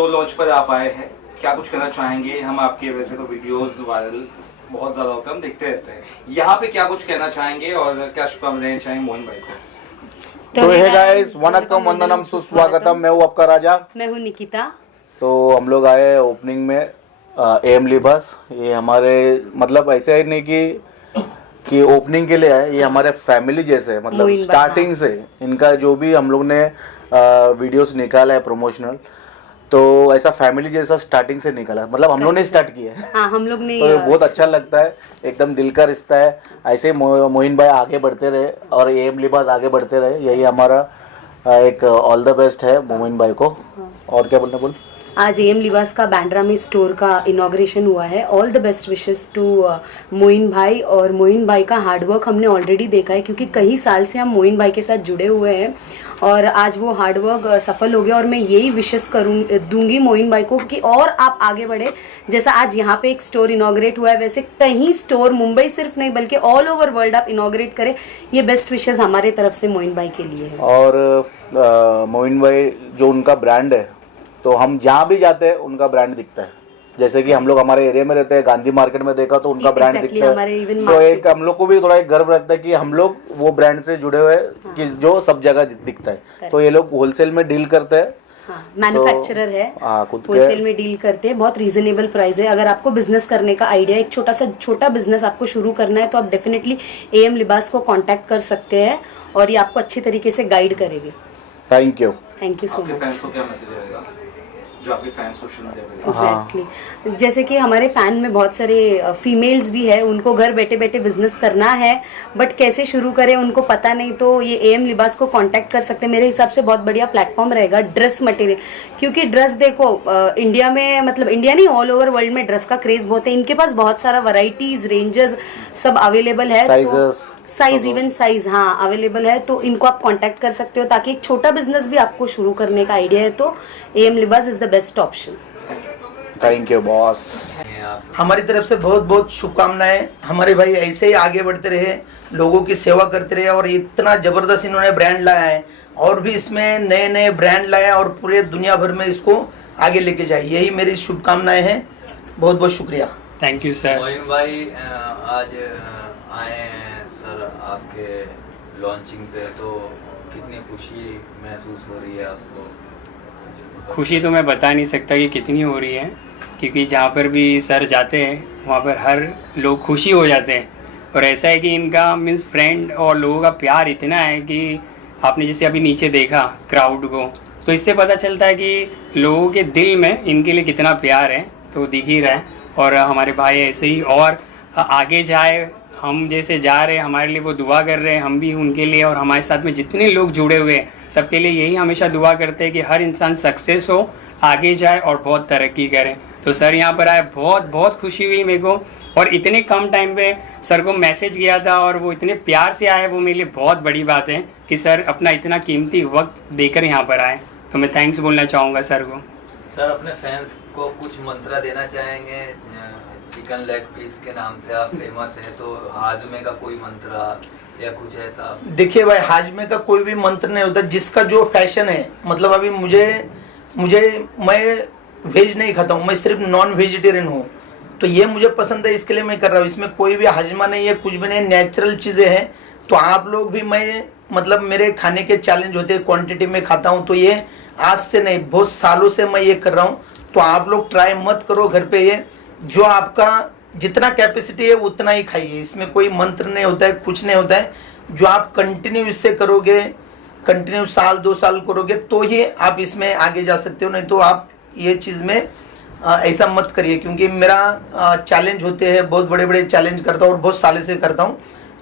Store launch पर आप आए हैं, क्या कुछ कहना चाहेंगे? हम आपके वैसे तो वीडियोस वायरल बहुत ज्यादा होते हैं, हम देखते रहते हैं, यहाँ पे क्या कुछ कहना चाहेंगे और क्या शुभकामनाएं चाहेंगे मोइन भाई को? तो हे गाइस, वनक्कम वंदनम सुस्वागतम। मैं हूँ आपका राजा। मैं हूँ निकिता। तो हम लोग आए ओपनिंग में एम लिबास। ये हमारे मतलब ऐसे ही नहीं कि ओपनिंग के लिए है, ये हमारे फैमिली जैसे है। मतलब स्टार्टिंग से इनका जो भी हम लोग ने वीडियोस निकाला है प्रमोशनल, तो ऐसा फैमिली जैसा स्टार्टिंग से निकाला, मतलब हम लोग ने स्टार्ट किया है। हाँ, हम लोग ने। तो बहुत अच्छा लगता है, एकदम दिल का रिश्ता है। ऐसे मोइन भाई आगे बढ़ते रहे और एम लिबास आगे बढ़ते रहे, यही हमारा एक ऑल द बेस्ट है मोइन भाई को। और क्या बोलना बोल। आज एम लिबास का बांद्रा में स्टोर का इनॉग्रेशन हुआ है। All the best wishes to Moin भाई। और मोइन भाई का हार्डवर्क हमने ऑलरेडी देखा है, क्योंकि कई साल से हम मोइन भाई के साथ जुड़े हुए हैं और आज वो हार्डवर्क सफल हो गया। और मैं यही विशेस दूंगी मोइन भाई को कि और आप आगे बढ़े। जैसा आज यहाँ पे एक स्टोर इनॉग्रेट हुआ है, वैसे कहीं स्टोर मुंबई सिर्फ नहीं बल्कि ऑल ओवर वर्ल्ड आप इनॉग्रेट करें। ये बेस्ट विशेस हमारे तरफ से मोइन भाई के लिए है। और मोइन भाई जो उनका ब्रांड है, तो हम जहाँ भी जाते हैं उनका ब्रांड दिखता है। जैसे कि हम लोग हमारे एरिया में रहते हैं, गांधी मार्केट में देखा तो उनका ब्रांड दिखता है। तो एक हम लोग को भी थोड़ा एक गर्व लगता है कि हम लोग वो ब्रांड से जुड़े हुए हैं कि जो सब जगह दिखता है। तो ये लोग होलसेल में डील करते हैं। मैन्युफैक्चरर है, खुद होलसेल में डील करते हैं। बहुत रीजनेबल प्राइस है। अगर आपको बिजनेस करने का आइडिया, एक छोटा बिजनेस आपको शुरू करना है, तो आप डेफिनेटली एम लिबास को कांटेक्ट कर सकते हैं और ये आपको अच्छी तरीके से गाइड करेंगे। Thank you so much. क्या मैसेज रहेगा जो आपके फैंस सोशल मीडिया पे? एग्जैक्टली जैसे कि हमारे फैन में बहुत सारे फीमेल्स भी है, उनको घर बैठे बैठे बिजनेस करना है बट कैसे शुरू करें उनको पता नहीं, तो ये एम लिबास को कांटेक्ट कर सकते हैं। मेरे हिसाब से बहुत बढ़िया प्लेटफॉर्म रहेगा ड्रेस मटेरियल, क्योंकि ड्रेस देखो इंडिया में, मतलब इंडिया नहीं ऑल ओवर वर्ल्ड में ड्रेस का क्रेज बहुत है। इनके पास बहुत सारा वैरायटीज, रेंजेस सब अवेलेबल है। साइज इवन साइज हाँ अवेलेबल है। तो इनको आप कांटेक्ट कर सकते हो, ताकि एक छोटा बिजनेस भी आपको शुरू करने का आइडिया है तो एम लिबास is the best option. Thank you boss. हमारी तरफ से बहुत बहुत शुभकामनाएं। हमारे भाई ऐसे ही आगे बढ़ते रहे, लोगों की सेवा करते रहे और इतना जबरदस्त इन्होंने ब्रांड लाया है और भी इसमें नए नए ब्रांड लाया और पूरे दुनिया भर में इसको आगे लेके जाए, यही मेरी शुभकामनाएं हैं। बहुत बहुत शुक्रिया। Thank you sir. मोइन भाई आज आए हैं सर आपके लॉन्चिंग पे, तो कितनी खुशी महसूस हो रही है आपको? खुशी तो मैं बता नहीं सकता कि कितनी हो रही है, क्योंकि जहाँ पर भी सर जाते हैं वहाँ पर हर लोग खुशी हो जाते हैं। और ऐसा है कि इनका मीन्स फ्रेंड और लोगों का प्यार इतना है कि आपने जैसे अभी नीचे देखा क्राउड को, तो इससे पता चलता है कि लोगों के दिल में इनके लिए कितना प्यार है, तो दिख ही रहा है। और हमारे भाई ऐसे ही और आगे जाए, हम जैसे जा रहे हैं हमारे लिए वो दुआ कर रहे हैं, हम भी उनके लिए। और हमारे साथ में जितने लोग जुड़े हुए हैं सबके लिए यही हमेशा दुआ करते हैं कि हर इंसान सक्सेस हो, आगे जाए और बहुत तरक्की करे। तो सर यहाँ पर आए, बहुत बहुत खुशी हुई मेरे को। और इतने कम टाइम पे सर को मैसेज किया था और वो इतने प्यार से आए, वो मेरे लिए बहुत बड़ी बात है कि सर अपना इतना कीमती वक्त देकर यहाँ पर आए। तो मैं थैंक्स बोलना चाहूँगा सर को। सर अपने फैंस को कुछ मंत्र देना चाहेंगे? चिकन लेग पीस के नाम से आप फेमस हैं, तो हाजमे का कोई मंत्र या कुछ ऐसा? देखिए भाई, हाजमे का कोई भी मंत्र नहीं होता, जिसका जो फैशन है। मतलब अभी मैं वेज नहीं खाता हूँ, मैं सिर्फ नॉन वेजिटेरियन हूँ, तो ये मुझे पसंद है इसके लिए मैं कर रहा हूँ। इसमें कोई भी हाजमा नहीं है, कुछ भी नहीं, नेचुरल चीज़ें हैं। तो आप लोग भी, मैं मतलब मेरे खाने के चैलेंज होते हैं, क्वांटिटी में खाता हूँ, तो ये आज से नहीं बहुत सालों से मैं ये कर रहा हूँ। तो आप लोग ट्राई मत करो घर पे, ये जो आपका जितना कैपेसिटी है उतना ही खाइए। इसमें कोई मंत्र नहीं होता है, कुछ नहीं होता है। जो आप कंटिन्यू इससे करोगे, कंटिन्यू साल 2 साल करोगे तो ही आप इसमें आगे जा सकते हो, नहीं तो आप ये चीज़ में ऐसा मत करिए। क्योंकि मेरा चैलेंज होते हैं, बहुत बड़े बड़े चैलेंज करता हूँ और बहुत सालों से करता हूँ,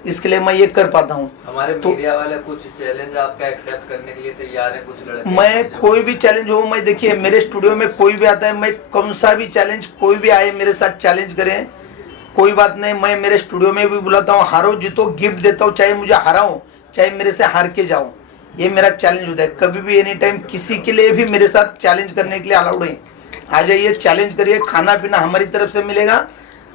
इसके लिए मैं ये कर पाता हूँ। हमारे मीडिया वाले कुछ चैलेंज आपका एक्सेप्ट करने के लिए तैयार है? कुछ लड़के मैं कोई भी चैलेंज हो, मैं देखिए मेरे स्टूडियो में कोई भी आता है, मैं कौन सा भी चैलेंज, कोई भी आए मेरे साथ चैलेंज करें, कोई बात नहीं। मैं मेरे स्टूडियो में भी बुलाता हूँ, हारो जीतो गिफ्ट देता हूँ, चाहे मुझे हराओ चाहे मेरे से हार के जाओ, ये मेरा चैलेंज होता है। कभी भी एनी टाइम किसी के लिए भी मेरे साथ चैलेंज करने के लिए अलाउड है। आ जाइए, चैलेंज करिए, खाना पीना हमारी तरफ से मिलेगा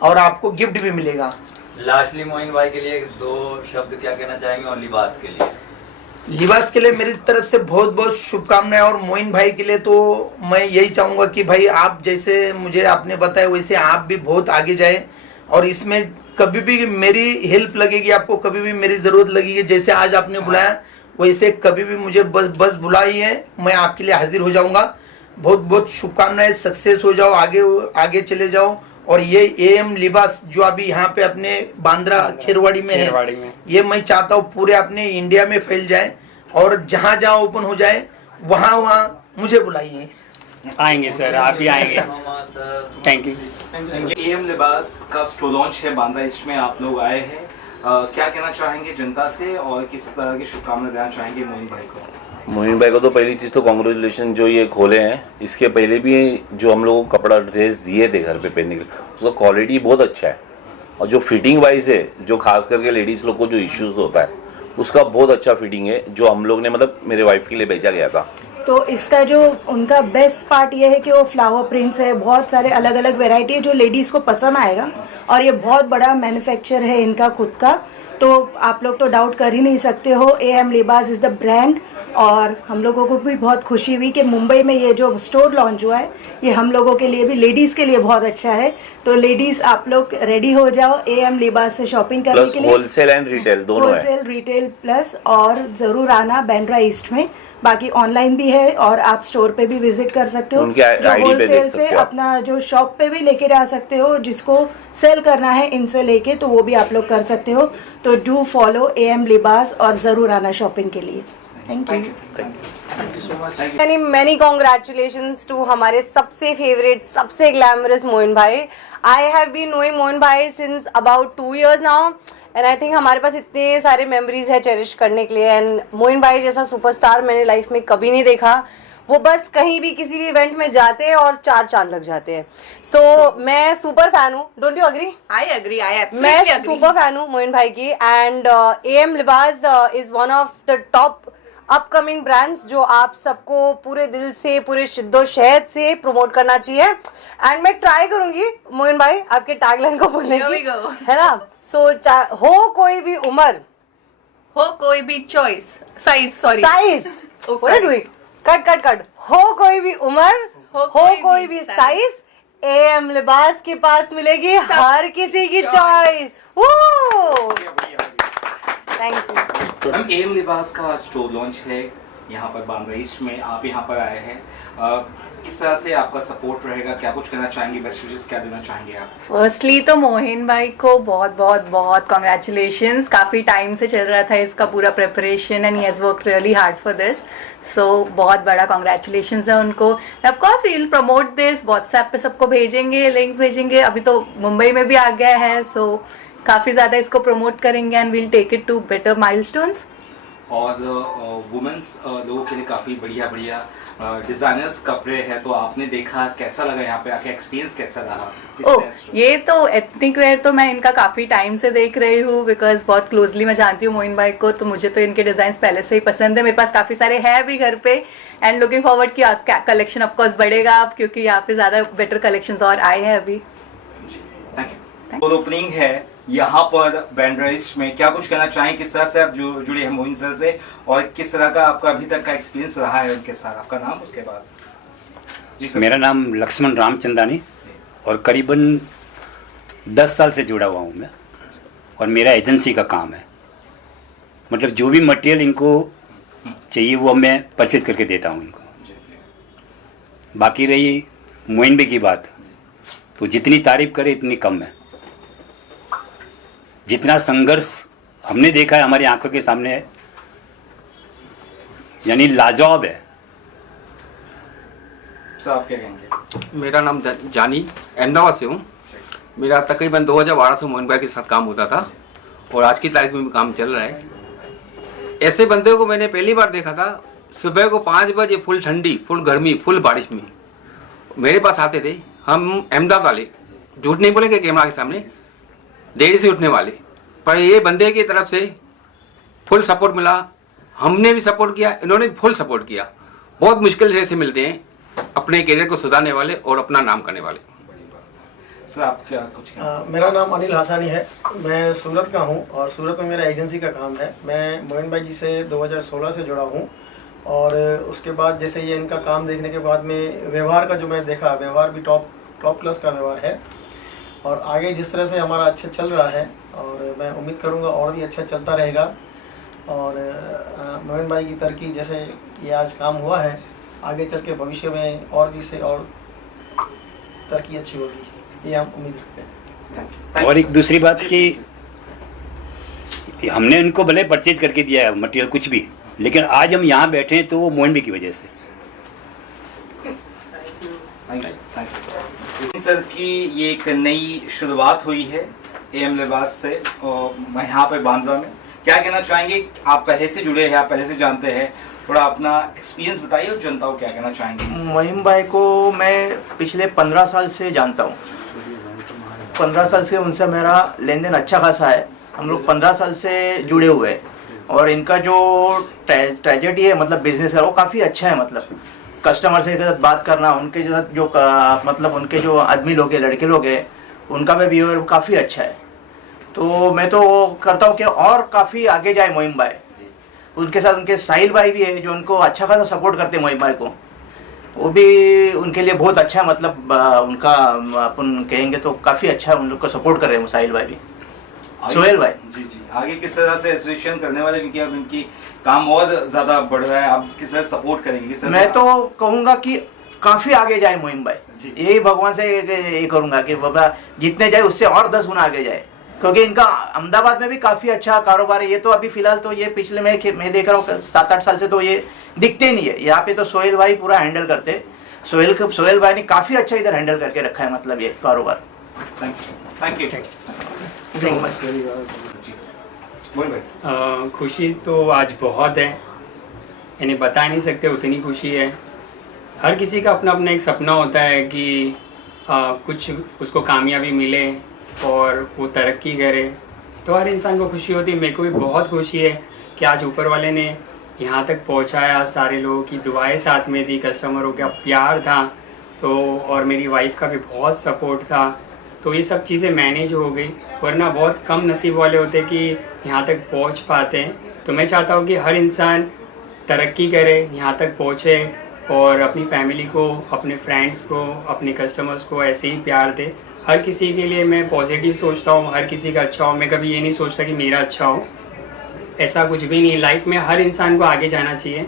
और आपको गिफ्ट भी मिलेगा। लास्टली मोइन भाई के लिए 2 शब्द क्या कहना चाहेंगे और लिबास के लिए? लिबास के लिए मेरी तरफ से बहुत बहुत शुभकामनाएं। और मोइन भाई के लिए तो मैं यही चाहूँगा कि भाई आप जैसे मुझे आपने बताया वैसे आप भी बहुत आगे जाए, और इसमें कभी भी मेरी हेल्प लगेगी, आपको कभी भी मेरी ज़रूरत लगेगी, जैसे आज आपने बुलाया वैसे कभी भी मुझे बस बुलाइए, मैं आपके लिए हाजिर हो जाऊँगा। बहुत बहुत शुभकामनाएं, सक्सेस हो जाओ, आगे चले जाओ। और ये एएम लिबास जो अभी यहाँ पे अपने बांद्रा खेरवाड़ी में है, ये मैं चाहता हूँ पूरे अपने इंडिया में फैल जाए, और जहाँ जहाँ ओपन हो जाए वहाँ वहाँ मुझे बुलाइए। आएंगे सर, आप भी आएंगे। Thank you. एएम लिबास का स्टोर लॉन्च है बांद्रा ईस्ट में, आप लोग आए हैं, क्या कहना चाहेंगे जनता से और किस तरह की शुभकामनाएं देना चाहेंगे मोइन भाई को? मोइन भाई को तो पहली चीज़ तो कॉन्ग्रेचुलेशन जो ये खोले हैं। इसके पहले भी जो हम लोगों को कपड़ा ड्रेस दिए थे घर पे पहनने के लिए, उसका क्वालिटी बहुत अच्छा है, और जो फिटिंग वाइज है, जो खास करके लेडीज़ लोग को जो इश्यूज होता है उसका बहुत अच्छा फिटिंग है, जो हम लोग ने मतलब मेरे वाइफ के लिए भेजा गया था। तो इसका जो उनका बेस्ट पार्ट ये है कि वो फ्लावर प्रिंट्स है, बहुत सारे अलग अलग वैरायटी है जो लेडीज़ को पसंद आएगा, और ये बहुत बड़ा मैन्युफैक्चर है इनका खुद का। तो आप लोग तो डाउट कर ही नहीं सकते हो, एएम लिबास इज़ द ब्रांड। और हम लोगों को भी बहुत खुशी हुई कि मुंबई में ये जो स्टोर लॉन्च हुआ है ये हम लोगों के लिए भी, लेडीज़ के लिए बहुत अच्छा है। तो लेडीज़ आप लोग रेडी हो जाओ एएम लिबास से शॉपिंग करने के लिए। होलसेल एंड रिटेल दोनों है। होलसेल रिटेल प्लस, और ज़रूर आना बांद्रा ईस्ट में। बाकी ऑनलाइन भी है और आप स्टोर पे भी विजिट कर सकते हो। उनके जो आईडी पे देख होलसेल सकते से हो। अपना जो शॉप पे भी लेके जा सकते हो, जिसको सेल करना है इनसे लेके, तो वो भी आप लोग कर सकते हो। तो डू फॉलो एएम लिबास और ज़रूर आना शॉपिंग के लिए। Thank you. many congratulations to हमारे सबसे फेवरेट, सबसे ग्लैमरस मोइन भाई। I have been knowing Moin भाई since about 2 years now, and I think हमारे पास इतने सारे मेमोरीज है चेरिश करने के लिए। एंड मोइन भाई जैसा सुपरस्टार मैंने लाइफ में कभी नहीं देखा। वो बस कहीं भी किसी भी इवेंट में जाते हैं और 4 चांद लग जाते हैं। सो मैं सुपर फैन हूँ, don't you agree? I agree, I absolutely मैं एग्री। सुपर फैन हूँ मोइन भाई की। And AM Libas is one of the top upcoming brands जो आप सबको पूरे दिल से, पूरे शिद्दो शहद से प्रमोट करना चाहिए। एंड मैं ट्राई करूंगी मोइन भाई आपके टैगलाइन को बोलने Here की, we go. है ना? सो हो कोई भी उम्र, हो कोई भी choice, size, sorry size, Oh, sorry. Cut, हो कोई भी उम्र, हो कोई कोई भी भी साइज, एएम लिबास के पास मिलेगी हर किसी की choice. Thank you. Ma'am, am लिबास का स्टोर लॉन्च है यहाँ पर बांद्रा ईस्ट में, आप यहाँ पर आए हैं, किस तरह से आपका सपोर्ट रहेगा, क्या कुछ कहना चाहेंगे, बेस्ट विशेस क्या देना चाहेंगे आप? फर्स्टली तो मोहिन भाई को बहुत बहुत बहुत कॉन्ग्रेचुलेशंस। काफ़ी टाइम से चल रहा था इसका पूरा preparation, and he has work really hard for this. So बहुत बड़ा कॉन्ग्रेचुलेशंस है उनको। Of course we will promote this, WhatsApp पे सबको भेजेंगे, लिंक्स भेजेंगे। अभी तो मुंबई में भी आ गया है, सो काफ़ी ज़्यादा इसको प्रमोट करेंगे and will take it to better milestones. और वुमेन्स लोगों के लिए काफ़ी बढ़िया डिजाइनर्स कपड़े हैं, तो आपने देखा, कैसा लगा यहाँ पे आके, एक्सपीरियंस कैसा रहा? ये तो एथनिक वेयर तो मैं इनका काफ़ी टाइम से देख रही हूँ, बिकॉज बहुत क्लोजली मैं जानती हूँ मोइन भाई को, तो मुझे तो इनके डिज़ाइन पहले से ही पसंद है। मेरे पास काफ़ी सारे हैं भी घर पे, एंड लुकिंग फॉरवर्ड कि कलेक्शन ऑफकोर्स बढ़ेगा अब, क्योंकि यहाँ पे ज़्यादा बेटर कलेक्शंस और आए हैं अभी। Thank you. ओपनिंग है यहाँ पर बांद्रा ईस्ट में, क्या कुछ कहना चाहें, किस तरह से आप जुड़े हैं मोइन सर से, और किस तरह का आपका अभी तक का एक्सपीरियंस रहा है उनके साथ? आपका नाम, उसके बाद जी सर। मेरा नाम लक्ष्मण रामचंदानी, और करीबन 10 साल से जुड़ा हुआ हूँ मैं, और मेरा एजेंसी का काम है। मतलब जो भी मटेरियल इनको चाहिए वो मैं परचेज करके देता हूँ इनको। बाकी रही मोइन भाई की बात, तो जितनी तारीफ करे इतनी कम है। जितना संघर्ष हमने देखा है हमारी आंखों के सामने है, यानी लाजवाब है। सर आप क्या कहेंगे? मेरा नाम जानी, अहमदाबाद से हूँ। मेरा तकरीबन 2012 से मोइन भाई के साथ काम होता था, और आज की तारीख में भी काम चल रहा है। ऐसे बंदे को मैंने पहली बार देखा था, सुबह को 5 बजे फुल ठंडी, फुल गर्मी, फुल बारिश में मेरे पास आते थे। हम अहमदाबाद वाले, झूठ नहीं बोलेंगे कैमरा के सामने, देरी से उठने वाले, पर ये बंदे की तरफ से फुल सपोर्ट मिला। हमने भी सपोर्ट किया, इन्होंने भी फुल सपोर्ट किया। बहुत मुश्किल से ऐसे मिलते हैं अपने करियर को सुधारने वाले और अपना नाम करने वाले। सर आप क्या कुछ कहना? मेरा नाम अनिल हासानी है, मैं सूरत का हूं और सूरत में मेरा एजेंसी का काम है। मैं मोइन भाई जी से 2016 से जुड़ा हूं और उसके बाद जैसे ये इनका काम देखने के बाद में व्यवहार का जो मैं देखा, व्यवहार भी टॉप क्लास का व्यवहार है और आगे जिस तरह से हमारा अच्छा चल रहा है और मैं उम्मीद करूंगा और भी अच्छा चलता रहेगा। और मोइन भाई की तरक्की जैसे ये आज काम हुआ है, आगे चल के भविष्य में और भी से और तरक्की अच्छी होगी, ये हम उम्मीद रखते हैं। और एक दूसरी बात कि हमने इनको भले परचेज करके दिया है मटेरियल कुछ भी, लेकिन आज हम यहाँ बैठे हैं तो वो मोइन भाई की वजह से। सर की ये एक नई शुरुआत हुई है एम लिबास से और मैं यहाँ पे बांद्रा में, क्या कहना चाहेंगे? आप पहले से जुड़े हैं, आप पहले से जानते हैं, थोड़ा अपना एक्सपीरियंस बताइए और जनता को क्या कहना चाहेंगे? मोइन भाई को मैं पिछले 15 साल से जानता हूँ। 15 साल से उनसे मेरा लेन देन अच्छा खासा है। हम लोग 15 साल से जुड़े हुए हैं और इनका जो ट्रेजेडी है मतलब बिजनेस है वो काफ़ी अच्छा है। मतलब कस्टमर से बात करना, उनके जो मतलब उनके जो आदमी लोग हैं, लड़के लोग हैं, उनका भी बिहेवियर काफ़ी अच्छा है। तो मैं तो करता हूँ कि और काफ़ी आगे जाए मोइन भाई। उनके साथ उनके साहिल भाई भी है जो उनको अच्छा खासा सपोर्ट करते हैं मोइन भाई को, वो भी उनके लिए बहुत अच्छा है। मतलब उनका अपन कहेंगे तो काफ़ी अच्छा है, उन लोग को सपोर्ट कर रहे हैं साहिल भाई भी, सोहेल भाई। जी जी, आगे किस तरह से एसोसिएशन करने वाले, क्योंकि अब इनकी काम और ज्यादा बढ़ रहा है, आप किस तरह सपोर्ट करेंगे? किस तरह मैं तो कहूँगा कि काफ़ी आगे जाए मोइन भाई, यही भगवान से ये करूँगा कि बाबा जितने जाए उससे और 10 गुना आगे जाए, क्योंकि इनका अहमदाबाद में भी काफ़ी अच्छा कारोबार है। ये तो अभी फिलहाल तो ये पिछले मैं देख रहा हूँ 7-8 साल से तो ये दिखते नहीं है। यहाँ पे तो सोहेल भाई पूरा हैंडल करते, सोहेल भाई ने काफ़ी अच्छा इधर हैंडल करके रखा है मतलब ये कारोबार। Thank you. खुशी तो आज बहुत है, यानी बता नहीं सकते उतनी खुशी है। हर किसी का अपना अपना एक सपना होता है कि कुछ उसको कामयाबी मिले और वो तरक्की करे, तो हर इंसान को खुशी होती है। मेरे को भी बहुत खुशी है कि आज ऊपर वाले ने यहाँ तक पहुँचाया। सारे लोगों की दुआएं साथ में थी, कस्टमरों का प्यार था, तो और मेरी वाइफ का भी बहुत सपोर्ट था, तो ये सब चीज़ें मैनेज हो गई। वरना बहुत कम नसीब वाले होते कि यहाँ तक पहुँच पाते हैं। तो मैं चाहता हूँ कि हर इंसान तरक्की करे, यहाँ तक पहुँचे और अपनी फैमिली को, अपने फ्रेंड्स को, अपने कस्टमर्स को ऐसे ही प्यार दे। हर किसी के लिए मैं पॉजिटिव सोचता हूँ, हर किसी का अच्छा हो। मैं कभी ये नहीं सोचता कि मेरा अच्छा हो, ऐसा कुछ भी नहीं। लाइफ में हर इंसान को आगे जाना चाहिए,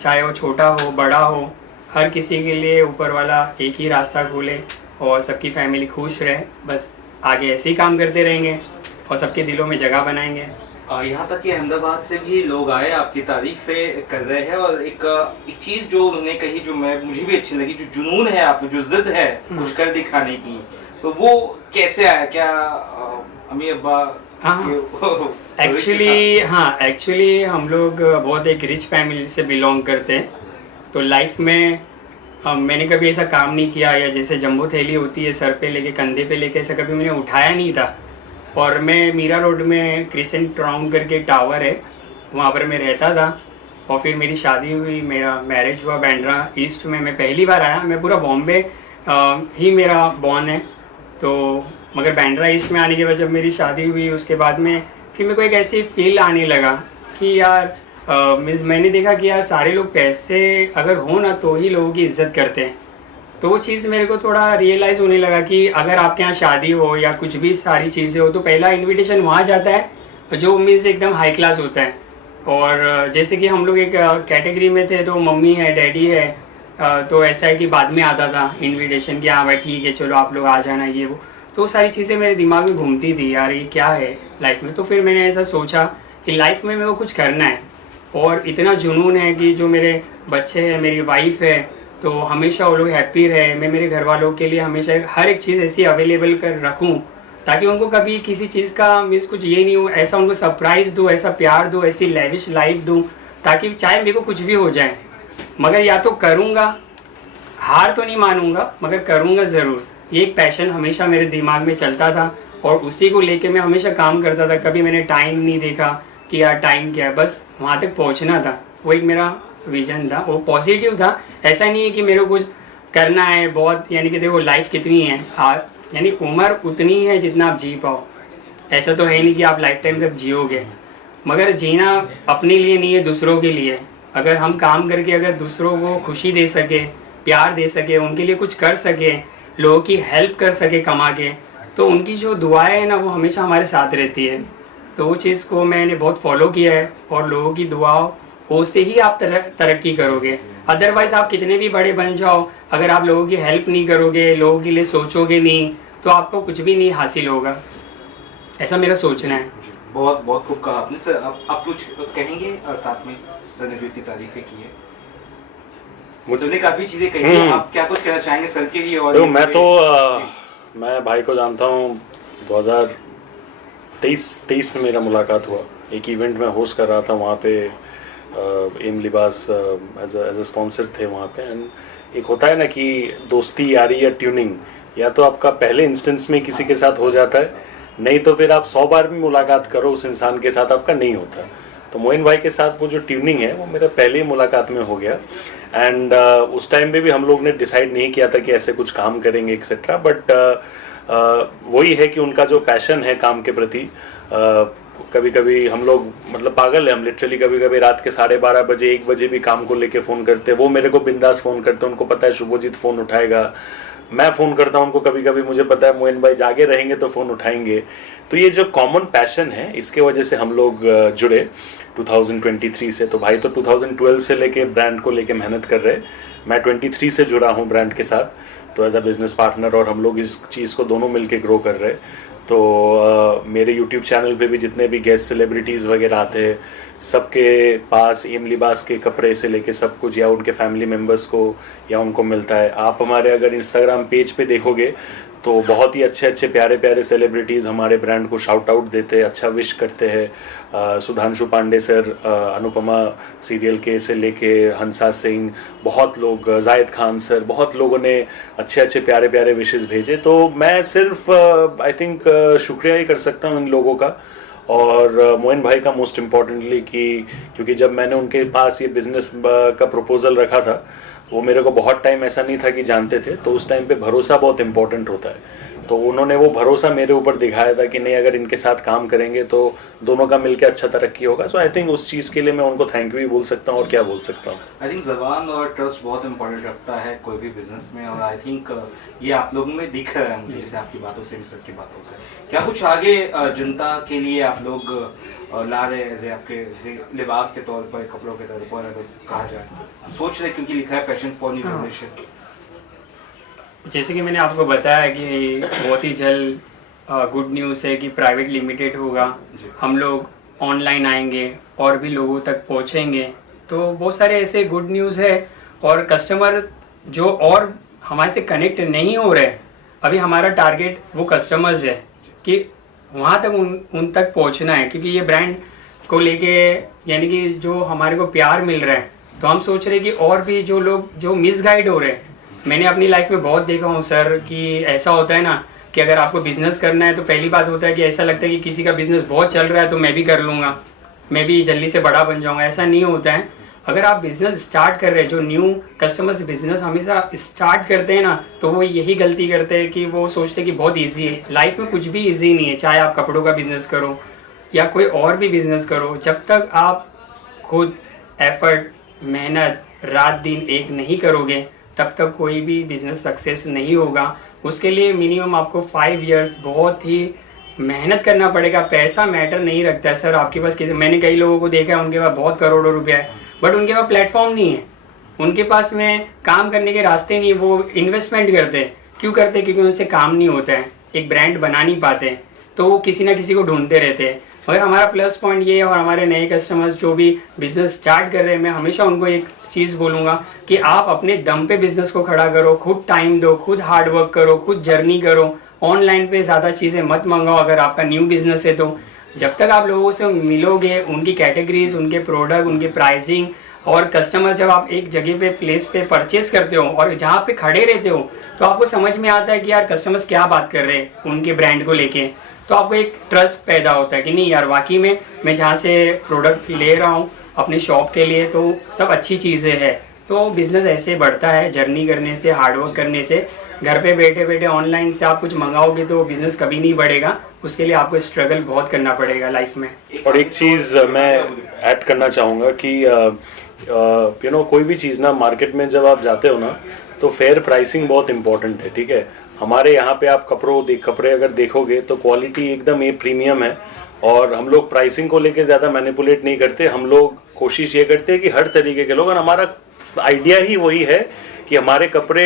चाहे वो छोटा हो बड़ा हो। हर किसी के लिए ऊपर वाला एक ही रास्ता खोले और सबकी फैमिली खुश रहे। बस आगे ऐसे ही काम करते रहेंगे और सबके दिलों में जगह बनाएंगे। यहाँ तक कि अहमदाबाद से भी लोग आए, आपकी तारीफें कर रहे हैं और एक चीज़ जो उन्होंने कही जो मुझे भी अच्छी लगी, जो जुनून है आप में, जो जिद है कुछ कर दिखाने की, तो वो कैसे आया? क्या अम्मी अब्बा? एक्चुअली हम लोग बहुत एक रिच फैमिली से बिलोंग करते हैं। तो लाइफ में मैंने कभी ऐसा काम नहीं किया, या जैसे जंबो थैली होती है सर पे लेके, कंधे पे लेके, ऐसा कभी मैंने उठाया नहीं था। और मैं मीरा रोड में क्रिसेंट टाउन करके टावर है, वहाँ पर मैं रहता था। और फिर मेरी शादी हुई, मेरा मैरिज हुआ बांद्रा ईस्ट में। मैं पहली बार आया, मैं पूरा बॉम्बे ही मेरा बॉर्न है, तो मगर बांद्रा ईस्ट में आने के बाद जब मेरी शादी हुई उसके बाद में फिर मेरे को एक ऐसी फील आने लगा कि यार मैंने देखा कि यार सारे लोग पैसे अगर हो ना तो ही लोगों की इज्जत करते हैं। तो वो चीज़ मेरे को थोड़ा रियलाइज़ होने लगा कि अगर आपके यहाँ शादी हो या कुछ भी सारी चीज़ें हो तो पहला इनविटेशन वहाँ जाता है जो मीन्स एकदम हाई क्लास होता है। और जैसे कि हम लोग एक कैटेगरी में थे, तो मम्मी है, डैडी है, तो ऐसा है कि बाद में आता था इनविटेशन कि हाँ भाई ठीक है चलो आप लोग आ जाना, ये वो। तो सारी चीज़ें मेरे दिमाग में घूमती थी, यार ये क्या है लाइफ में। तो फिर मैंने ऐसा सोचा कि लाइफ में मेरे को कुछ करना है, और इतना जुनून है कि जो मेरे बच्चे हैं, मेरी वाइफ है, तो हमेशा वो लोग हैप्पी रहे। मैं मेरे घर वालों के लिए हमेशा हर एक चीज़ ऐसी अवेलेबल कर रखूँ ताकि उनको कभी किसी चीज़ का मीन्स कुछ ये नहीं हो, ऐसा उनको सरप्राइज़ दूँ, ऐसा प्यार दूँ, ऐसी लेविश लाइफ दूँ, ताकि चाहे मेरे को कुछ भी हो जाए मगर या तो करूँगा, हार तो नहीं मानूंगा मगर करूँगा ज़रूर। ये एक पैशन हमेशा मेरे दिमाग में चलता था और उसी को लेके मैं हमेशा काम करता था। कभी मैंने टाइम नहीं देखा कि यार टाइम क्या है, बस वहाँ तक पहुँचना था। वो एक मेरा विजन था, वो पॉजिटिव था। ऐसा नहीं है कि मेरे को कुछ करना है बहुत, यानी कि देखो लाइफ कितनी है, यानी उम्र उतनी है जितना आप जी पाओ। ऐसा तो है नहीं कि आप लाइफ टाइम तक जियोगे, मगर जीना अपने लिए नहीं है, दूसरों के लिए। अगर हम काम करके अगर दूसरों को खुशी दे सके, प्यार दे सके, उनके लिए कुछ कर सके, लोगों की हेल्प कर सके कमा के, तो उनकी जो दुआएं है ना वो हमेशा हमारे साथ रहती है। तो वो चीज़ को मैंने बहुत फॉलो किया है, और लोगों की दुआओं से ही आप तरक्की करोगे। अदरवाइज आप कितने भी बड़े बन जाओ, अगर आप लोगों की हेल्प नहीं करोगे, लोगों के लिए सोचोगे नहीं, तो आपको कुछ भी नहीं हासिल होगा। ऐसा मेरा सोचना है। बहुत बहुत खूब कहा आपने सर। आप कुछ कहेंगे और साथ में सर ने जो इतनी तारीफें की है, सर ने काफी चीजें कही है, आप क्या कुछ कहना चाहेंगे सर के लिए? और मैं भाई को जानता हूँ 2023 में मेरा मुलाकात हुआ, एक इवेंट में होस्ट कर रहा था वहाँ पे, एम लिबास एज अ स्पॉन्सर थे वहाँ पे। एंड एक होता है ना कि दोस्ती यारी या ट्यूनिंग, या तो आपका पहले इंस्टेंस में किसी के साथ हो जाता है, नहीं तो फिर आप 100 बार भी मुलाकात करो उस इंसान के साथ आपका नहीं होता। तो मोइन भाई के साथ वो जो ट्यूनिंग है वो मेरा पहले ही मुलाकात में हो गया। एंड उस टाइम पे भी हम लोग ने डिसाइड नहीं किया था कि ऐसे कुछ काम करेंगे एक्सेट्रा, बट वही है कि उनका जो पैशन है काम के प्रति, कभी कभी हम लोग मतलब पागल है हम, लिटरली कभी कभी रात के 12:30 बजे 1 बजे भी काम को लेके फ़ोन करते, वो मेरे को बिंदास फ़ोन करते, उनको पता है शुभजीत फ़ोन उठाएगा, मैं फ़ोन करता हूँ उनको, कभी कभी मुझे पता है मोइन भाई जागे रहेंगे तो फ़ोन उठाएंगे। तो ये जो कॉमन पैशन है इसके वजह से हम लोग जुड़े 2023 से। तो भाई तो 2012 से लेके ब्रांड को लेके मेहनत कर रहे, मैं 23 से जुड़ा हूँ ब्रांड के साथ, तो एज अ बिजनेस पार्टनर, और हम लोग इस चीज़ को दोनों मिलके ग्रो कर रहे। तो मेरे यूट्यूब चैनल पे भी जितने भी गेस्ट सेलिब्रिटीज़ वगैरह आते हैं, सबके पास एम लिबास के कपड़े से लेके सब कुछ या उनके फैमिली मेम्बर्स को या उनको मिलता है। आप हमारे अगर इंस्टाग्राम पेज पे देखोगे तो बहुत ही अच्छे अच्छे प्यारे प्यारे सेलिब्रिटीज़ हमारे ब्रांड को शाउट आउट देते हैं, अच्छा विश करते हैं। सुधांशु पांडे सर, अनुपमा सीरियल के से लेके हंसा सिंह, बहुत लोग, जायद खान सर, बहुत लोगों ने अच्छे अच्छे प्यारे प्यारे विशेस भेजे। तो मैं सिर्फ आई थिंक शुक्रिया ही कर सकता हूँ इन लोगों का, और मोइन भाई का मोस्ट इम्पॉर्टेंटली क्योंकि जब मैंने उनके पास ये बिज़नेस का प्रपोजल रखा था, वो मेरे को बहुत टाइम ऐसा नहीं था कि जानते थे, तो उस टाइम पे भरोसा बहुत इंपॉर्टेंट होता है। तो उन्होंने वो भरोसा मेरे ऊपर दिखाया था कि नहीं, अगर इनके साथ काम करेंगे तो दोनों का मिलकर अच्छा तरक्की होगा। सो आई थिंक उस चीज़ के लिए मैं उनको थैंक यू भी बोल सकता हूँ, और क्या बोल सकता हूँ। आई थिंक ज़बान और ट्रस्ट बहुत इंपॉर्टेंट रखता है कोई भी बिजनेस में, और आई थिंक ये आप लोगों में दिख रहा है मुझे, जैसे आपकी बातों से, सर की बातों से। क्या कुछ आगे जनता के लिए आप लोग ला रहे हैं, जैसे आपके जैसे लिबास के तौर पर, कपड़ों के तौर पर अगर कहा जाए, सोच रहे, क्योंकि लिखा है पैशन फॉर न्यू जनरेशन। जैसे कि मैंने आपको बताया कि बहुत ही जल्द गुड न्यूज़ है कि प्राइवेट लिमिटेड होगा, हम लोग ऑनलाइन आएंगे और भी लोगों तक पहुंचेंगे। तो बहुत सारे ऐसे गुड न्यूज़ है, और कस्टमर जो और हमारे से कनेक्ट नहीं हो रहे, अभी हमारा टारगेट वो कस्टमर्स है कि वहाँ तक उन तक पहुँचना है, क्योंकि ये ब्रांड को लेके यानी कि जो हमारे को प्यार मिल रहा है, तो हम सोच रहे हैं कि और भी जो लोग जो मिसगाइड हो रहे हैं, मैंने अपनी लाइफ में बहुत देखा हूँ सर कि ऐसा होता है ना कि अगर आपको बिजनेस करना है तो पहली बात होता है कि ऐसा लगता है कि किसी का बिजनेस बहुत चल रहा है तो मैं भी कर लूँगा, मैं भी जल्दी से बड़ा बन जाऊँगा। ऐसा नहीं होता है। अगर आप बिजनेस स्टार्ट कर रहे हैं, जो न्यू कस्टमर्स बिजनेस हमेशा स्टार्ट करते हैं ना, तो वो यही गलती करते हैं कि वो सोचते हैं कि बहुत ईजी है। लाइफ में कुछ भी ईजी नहीं है, चाहे आप कपड़ों का बिजनेस करो या कोई और भी बिजनेस करो, जब तक आप खुद एफर्ट, मेहनत, रात दिन एक नहीं करोगे तब तक कोई भी बिजनेस सक्सेस नहीं होगा। उसके लिए मिनिमम आपको 5 इयर्स बहुत ही मेहनत करना पड़ेगा। पैसा मैटर नहीं रखता है सर आपके पास। मैंने कई लोगों को देखा है, उनके पास बहुत करोड़ों रुपया है, बट उनके पास प्लेटफॉर्म नहीं है, उनके पास में काम करने के रास्ते नहीं है। वो इन्वेस्टमेंट करते हैं, क्यों करते हैं? क्योंकि उनसे काम नहीं होता है, एक ब्रांड बना नहीं पाते, तो वो किसी ना किसी को ढूंढते रहते हैं। मगर हमारा प्लस पॉइंट ये है, और हमारे नए कस्टमर्स जो भी बिजनेस स्टार्ट कर रहे हैं, मैं हमेशा उनको एक चीज़ बोलूँगा कि आप अपने दम पे बिजनेस को खड़ा करो, खुद टाइम दो, खुद हार्ड वर्क करो, खुद जर्नी करो। ऑनलाइन पे ज़्यादा चीज़ें मत मंगाओ अगर आपका न्यू बिजनेस है तो। जब तक आप लोगों से मिलोगे, उनकी कैटेगरीज, उनके प्रोडक्ट, उनकी प्राइसिंग, और कस्टमर जब आप एक जगह पे प्लेस पे परचेस करते हो और जहाँ पे खड़े रहते हो, तो आपको समझ में आता है कि यार कस्टमर्स क्या बात कर रहे हैं उनके ब्रांड को लेके। तो आपको एक ट्रस्ट पैदा होता है कि नहीं यार, वाकई में मैं जहाँ से प्रोडक्ट ले रहा हूँ अपने शॉप के लिए तो सब अच्छी चीज़ें हैं। तो बिज़नेस ऐसे बढ़ता है, जर्नी करने से, हार्डवर्क करने से। घर पे बैठे बैठे ऑनलाइन से आप कुछ मंगाओगे तो बिज़नेस कभी नहीं बढ़ेगा, उसके लिए आपको स्ट्रगल बहुत करना पड़ेगा लाइफ में। और एक चीज़ मैं ऐड करना चाहूँगा कि कोई भी चीज़ ना मार्केट में जब आप जाते हो ना तो फेयर प्राइसिंग बहुत इंपॉर्टेंट है, ठीक है। हमारे यहाँ पे आप कपड़े अगर देखोगे तो क्वालिटी एकदम ए प्रीमियम है, और हम लोग प्राइसिंग को लेके ज़्यादा मैनिपुलेट नहीं करते। हम लोग कोशिश ये करते हैं कि हर तरीके के लोग, और हमारा आइडिया ही वही है कि हमारे कपड़े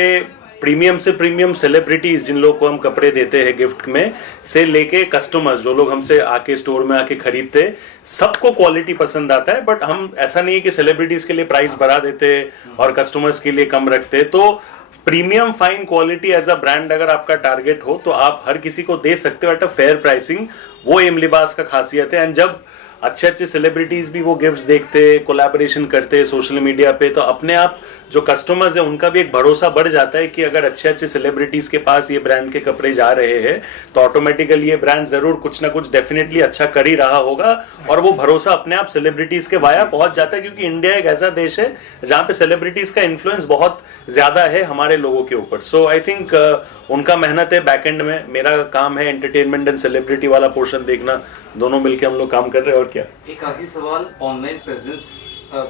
प्रीमियम से प्रीमियम सेलिब्रिटीज जिन लोग को हम कपड़े देते हैं गिफ्ट में से लेके कस्टमर्स जो लोग हमसे आके स्टोर में आके खरीदते, सबको क्वालिटी पसंद आता है। बट हम ऐसा नहीं है कि सेलिब्रिटीज के लिए प्राइस बढ़ा देते और कस्टमर्स के लिए कम रखते। तो premium fine quality as a brand अगर आपका टारगेट हो तो आप हर किसी को दे सकते हो एट अ फेयर प्राइसिंग। वो एम लिबास का खासियत है। एंड जब अच्छे अच्छे सेलिब्रिटीज भी वो गिफ्ट्स देखते, कोलैबोरेशन करते सोशल मीडिया पे, तो अपने आप जो कस्टमर्स है उनका भी एक भरोसा बढ़ जाता है कि अगर अच्छे अच्छे सेलिब्रिटीज के पास ये ब्रांड के कपड़े जा रहे हैं तो ऑटोमेटिकली ये ब्रांड जरूर कुछ ना कुछ डेफिनेटली अच्छा कर ही रहा होगा। और वो भरोसा अपने आप सेलिब्रिटीज के वाया पहुंच जाता है, क्योंकि इंडिया एक ऐसा देश है जहाँ पे सेलिब्रिटीज का इन्फ्लुएंस बहुत ज्यादा है हमारे लोगों के ऊपर। सो आई थिंक उनका मेहनत है बैक एंड में, मेरा काम है एंटरटेनमेंट एंड सेलिब्रिटी वाला पोर्शन देखना। दोनों मिलके हम लोग काम कर रहे हैं। और क्या, एक आखिरी सवाल, ऑनलाइन प्रेजेंस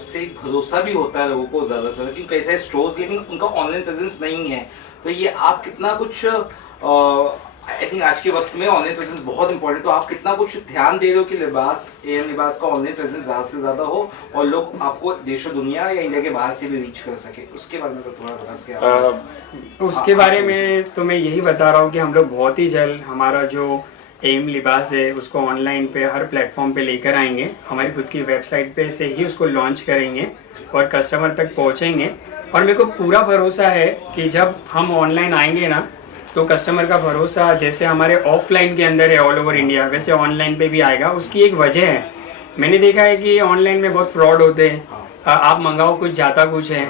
से भरोसा भी होता है लोगों को ज्यादा से ज्यादा, क्योंकि कई सारे स्टोर्स लेकिन उनका ऑनलाइन प्रेजेंस नहीं है, तो ये आप कितना कुछ आई थिंक आज के वक्त में ऑनलाइन प्रेजेंस बहुत इंपॉर्टेंट, तो आप कितना कुछ ध्यान दे रहे हो कि एम लिबास का ऑनलाइन प्रेजेंस ज्यादा से ज्यादा हो और लोग आपको देशों दुनिया या इंडिया के बाहर से भी रीच कर सके, उसके बारे में थोड़ा बता सके? उसके बारे में तो मैं यही बता रहा हूँ कि हम लोग बहुत ही जल्द हमारा जो एम लिबास है उसको ऑनलाइन पे हर प्लेटफॉर्म पे लेकर आएंगे। हमारी खुद की वेबसाइट पे से ही उसको लॉन्च करेंगे और कस्टमर तक पहुंचेंगे। और मेरे को पूरा भरोसा है कि जब हम ऑनलाइन आएंगे ना तो कस्टमर का भरोसा जैसे हमारे ऑफलाइन के अंदर है ऑल ओवर इंडिया, वैसे ऑनलाइन पे भी आएगा। उसकी एक वजह है, मैंने देखा है कि ऑनलाइन में बहुत फ्रॉड होते हैं। आप मंगाओ कुछ जाता कुछ है,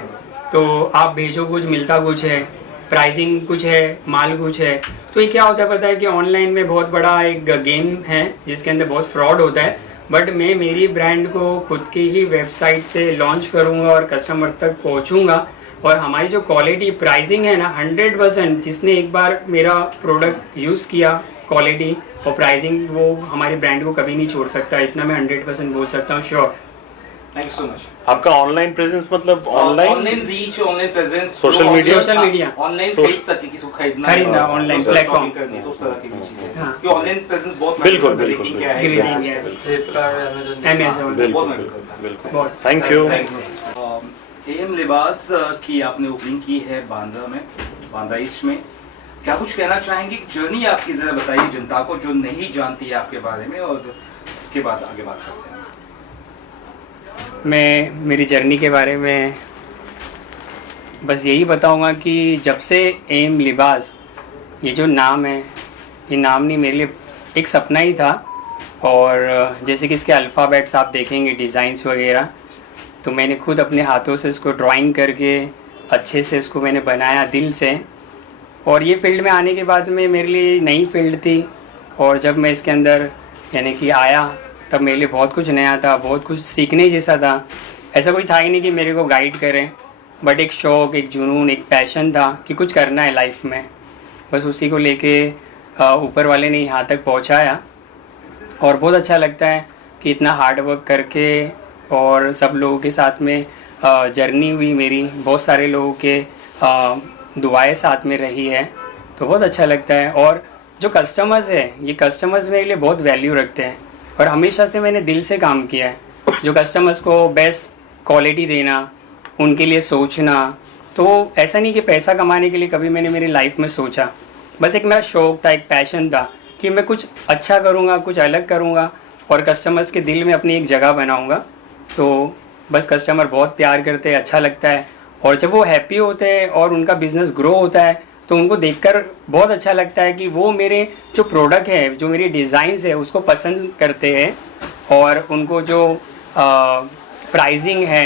तो आप भेजो कुछ मिलता कुछ है, प्राइसिंग कुछ है, माल कुछ है। तो ये क्या होता है पता है कि ऑनलाइन में बहुत बड़ा एक गेम है जिसके अंदर बहुत फ्रॉड होता है। बट मैं मेरी ब्रांड को खुद की ही वेबसाइट से लॉन्च करूँगा और कस्टमर तक पहुँचूँगा। और हमारी जो क्वालिटी प्राइसिंग है ना 100%, जिसने एक बार मेरा प्रोडक्ट यूज़ किया क्वालिटी और प्राइसिंग, वो हमारी ब्रांड को कभी नहीं छोड़ सकता। इतना मैं 100% बोल सकता हूँ, sure. Thank you so much. आपका ऑनलाइन प्रेजेंस मतलब online reach, online presence, social media online खरीद सके, किसी को खरीदना ऑनलाइन प्लेटफॉर्म करनी तो उस तरह की चीजें, कि ऑनलाइन प्रेजेंस बहुत बिल्कुल रेटिंग क्या है, अमेज़न, बिल्कुल। Thank you. एम लिबास की आपने ओपनिंग की है बांद्रा में, बांद्रा ईस्ट में। क्या कुछ कहना चाहेंगे, जर्नी आपकी जरा बताइए जनता को जो नहीं जानती है आपके बारे में, और उसके बाद आगे बात करते हैं। मैं मेरी जर्नी के बारे में बस यही बताऊंगा कि जब से एम लिबास ये जो नाम है, ये नाम नहीं, मेरे लिए एक सपना ही था। और जैसे कि इसके अल्फ़ाबेट्स आप देखेंगे, डिज़ाइंस वगैरह, तो मैंने खुद अपने हाथों से इसको ड्राइंग करके अच्छे से इसको मैंने बनाया दिल से। और ये फील्ड में आने के बाद में मेरे लिए नई फील्ड थी, और जब मैं इसके अंदर यानी कि आया तब मेरे लिए बहुत कुछ नया था, बहुत कुछ सीखने जैसा था। ऐसा कोई था ही नहीं कि मेरे को गाइड करें, बट एक शौक़, एक जुनून, एक पैशन था कि कुछ करना है लाइफ में। बस उसी को लेके ऊपर वाले ने यहाँ तक पहुँचाया। और बहुत अच्छा लगता है कि इतना हार्ड वर्क करके और सब लोगों के साथ में जर्नी हुई मेरी, बहुत सारे लोगों के दुआएं साथ में रही है, तो बहुत अच्छा लगता है। और जो कस्टमर्स है, ये कस्टमर्स मेरे लिए बहुत वैल्यू रखते हैं, और हमेशा से मैंने दिल से काम किया है। जो कस्टमर्स को बेस्ट क्वालिटी देना, उनके लिए सोचना, तो ऐसा नहीं कि पैसा कमाने के लिए कभी मैंने मेरी लाइफ में सोचा। बस एक मेरा शौक़ था, एक पैशन था कि मैं कुछ अच्छा करूँगा, कुछ अलग करूँगा और कस्टमर्स के दिल में अपनी एक जगह बनाऊँगा। तो बस कस्टमर बहुत प्यार करते हैं, अच्छा लगता है। और जब वो हैप्पी होते हैं और उनका बिज़नेस ग्रो होता है तो उनको देखकर बहुत अच्छा लगता है कि वो मेरे जो प्रोडक्ट है, जो मेरी डिज़ाइंस है, उसको पसंद करते हैं। और उनको जो प्राइसिंग है,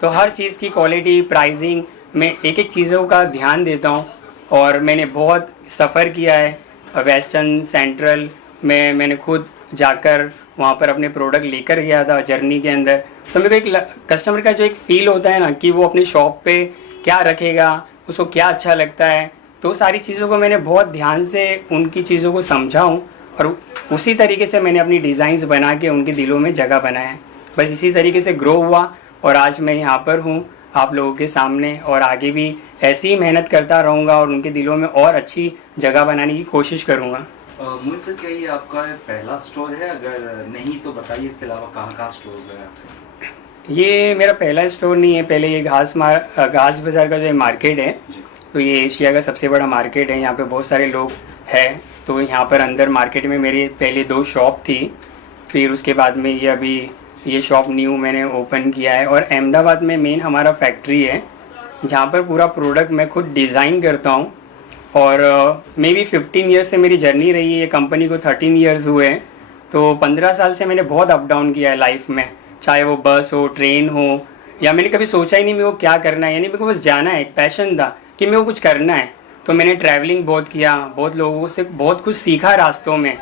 तो हर चीज़ की क्वालिटी, प्राइसिंग में एक एक चीज़ों का ध्यान देता हूँ। और मैंने बहुत सफ़र किया है वेस्टर्न, सेंट्रल में, मैंने खुद जाकर वहाँ पर अपने प्रोडक्ट लेकर गया था जर्नी के अंदर। तो मेरे को एक कस्टमर का जो एक फ़ील होता है ना कि वो अपनी शॉप पे क्या रखेगा, उसको क्या अच्छा लगता है, तो सारी चीज़ों को मैंने बहुत ध्यान से उनकी चीज़ों को समझा हूँ और उसी तरीके से मैंने अपनी डिज़ाइंस बना के उनके दिलों में जगह बनाया है। बस इसी तरीके से ग्रो हुआ और आज मैं यहाँ पर हूँ आप लोगों के सामने, और आगे भी ऐसी ही मेहनत करता रहूँगा और उनके दिलों में और अच्छी जगह बनाने की कोशिश करूँगा। मोइन सर, क्या ये आपका पहला स्टोर है? अगर नहीं तो बताइए, इसके अलावा कहाँ स्टोर्स है आपके? ये मेरा पहला स्टोर नहीं है, पहले ये घास बाज़ार का जो मार्केट है, तो ये एशिया का सबसे बड़ा मार्केट है। यहाँ पे बहुत सारे लोग हैं, तो यहाँ पर अंदर मार्केट में मेरी पहले 2 शॉप थी, फिर उसके बाद में ये अभी ये शॉप न्यू मैंने ओपन किया है। और अहमदाबाद में मेन हमारा फैक्ट्री है जहाँ पर पूरा प्रोडक्ट मैं खुद डिज़ाइन करता हूँ। और मे बी 15 ईयर्स से मेरी जर्नी रही है, ये कंपनी को 13 ईयर्स हुए हैं, तो 15 साल से मैंने बहुत अप डाउन किया है लाइफ में, चाहे वो बस हो, ट्रेन हो, या मैंने कभी सोचा ही नहीं मेरे को क्या करना है, यानी मेरे को बस जाना है, एक पैशन था कि मेरे को कुछ करना है। तो मैंने ट्रैवलिंग बहुत किया, बहुत लोगों से बहुत कुछ सीखा रास्तों में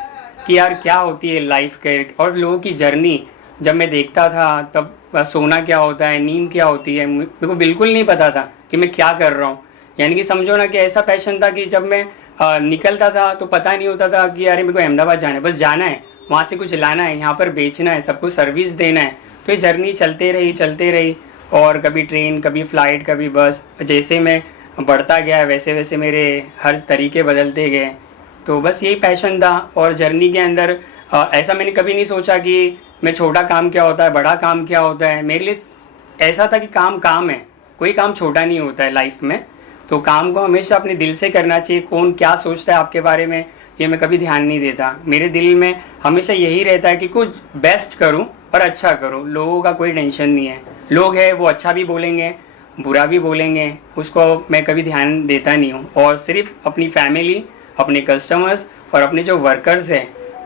कि यार क्या होती है लाइफ के, और लोगों की जर्नी जब मैं देखता था तब सोना क्या होता है, नींद क्या होती है, मेरे को बिल्कुल नहीं पता था कि मैं क्या कर रहा हूँ। यानी कि समझो ना कि ऐसा पैशन था कि जब मैं निकलता था तो पता नहीं होता था कि यार मेरे को अहमदाबाद जाना है, बस जाना है, वहाँ से कुछ लाना है, यहाँ पर बेचना है, सबको सर्विस देना है। तो ये जर्नी चलते रही और कभी ट्रेन, कभी फ़्लाइट, कभी बस, जैसे मैं बढ़ता गया वैसे वैसे मेरे हर तरीके बदलते गए। तो बस यही पैशन था। और जर्नी के अंदर ऐसा मैंने कभी नहीं सोचा कि मैं छोटा काम क्या होता है, बड़ा काम क्या होता है। मेरे लिए ऐसा था कि काम है, कोई काम छोटा नहीं होता है लाइफ में। तो काम को हमेशा अपने दिल से करना चाहिए। कौन क्या सोचता है आपके बारे में ये मैं कभी ध्यान नहीं देता। मेरे दिल में हमेशा यही रहता है कि कुछ बेस्ट करूं और अच्छा करूं। लोगों का कोई टेंशन नहीं है, लोग हैं वो अच्छा भी बोलेंगे बुरा भी बोलेंगे, उसको मैं कभी ध्यान देता नहीं हूँ। और सिर्फ अपनी फैमिली, अपने कस्टमर्स और अपने जो वर्कर्स हैं,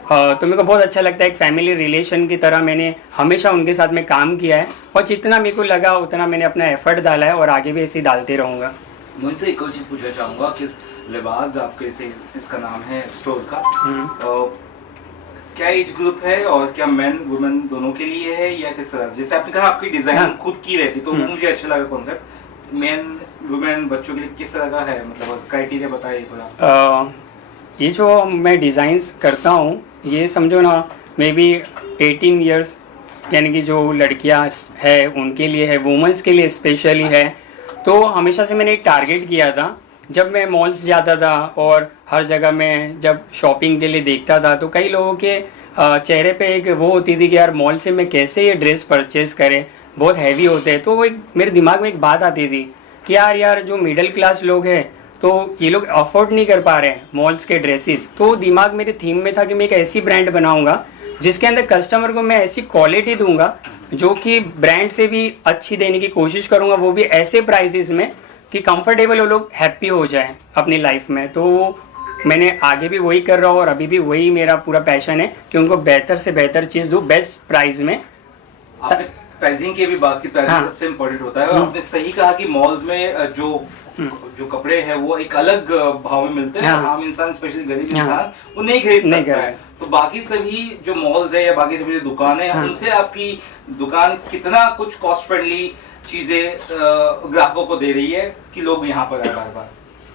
तो मेरे को बहुत अच्छा लगता है। एक फैमिली रिलेशन की तरह मैंने हमेशा उनके साथ में काम किया है और जितना मेरे को लगा उतना मैंने अपना एफर्ट डाला है और आगे भी ऐसे ही डालते रहूँगा। मुझसे एक और चीज़ पूछना चाहूँगा कि लिबास आपके इसका नाम है स्टोर का, क्या एज ग्रुप है और क्या मेन वुमेन दोनों के लिए है या किस तरह? जैसे आपने कहा आपकी डिजाइन खुद की रहती, तो मुझे अच्छा लगा कॉन्सेप्ट। मेन वुमेन बच्चों के लिए किस तरह का है, मतलब क्राइटेरिया बताइए थोड़ा। ये जो मैं डिज़ाइंस करता हूँ ये समझो ना मे बी 18 ईयर्स यानी कि जो लड़कियाँ है उनके लिए है, वुमेंस के लिए स्पेशली है। तो हमेशा से मैंने एक टारगेट किया था। जब मैं मॉल्स जाता था और हर जगह में जब शॉपिंग के लिए देखता था तो कई लोगों के चेहरे पे एक वो होती थी कि यार मॉल से मैं कैसे ये ड्रेस परचेज़ करें, बहुत हैवी होते हैं। तो वो एक मेरे दिमाग में एक बात आती थी कि यार जो मिडिल क्लास लोग हैं तो ये लोग अफोर्ड नहीं कर पा रहे हैं मॉल्स के ड्रेसेस। तो दिमाग मेरे थीम में था कि मैं एक ऐसी ब्रांड बनाऊंगा जिसके अंदर कस्टमर को मैं ऐसी क्वालिटी दूंगा जो कि ब्रांड से भी अच्छी देने की कोशिश करूंगा, वो भी ऐसे प्राइसेस में कि कंफर्टेबल वो लोग हैप्पी हो जाएं अपनी लाइफ में। तो मैंने आगे भी वही कर रहा हूँ और अभी भी वही मेरा पूरा पैशन है कि उनको बेहतर से बेहतर चीज़ दूँ बेस्ट प्राइस में। प्राइसिंग की भी बात की, प्राइसिंग सबसे इम्पोर्टेंट होता है। और आपने सही कहा कि मॉल्स में जो कपड़े हैं वो एक अलग भाव में मिलते हैं, आम इंसान स्पेशली गरीब इंसान वो नहीं खरीद सकता है। तो बाकी सभी जो मॉल्स है या बाकी सभी जो दुकानें हैं उनसे आपकी दुकान कितना कुछ कॉस्ट फ्रेंडली चीजें ग्राहकों को दे रही है कि लोग यहाँ पर आए बार बार?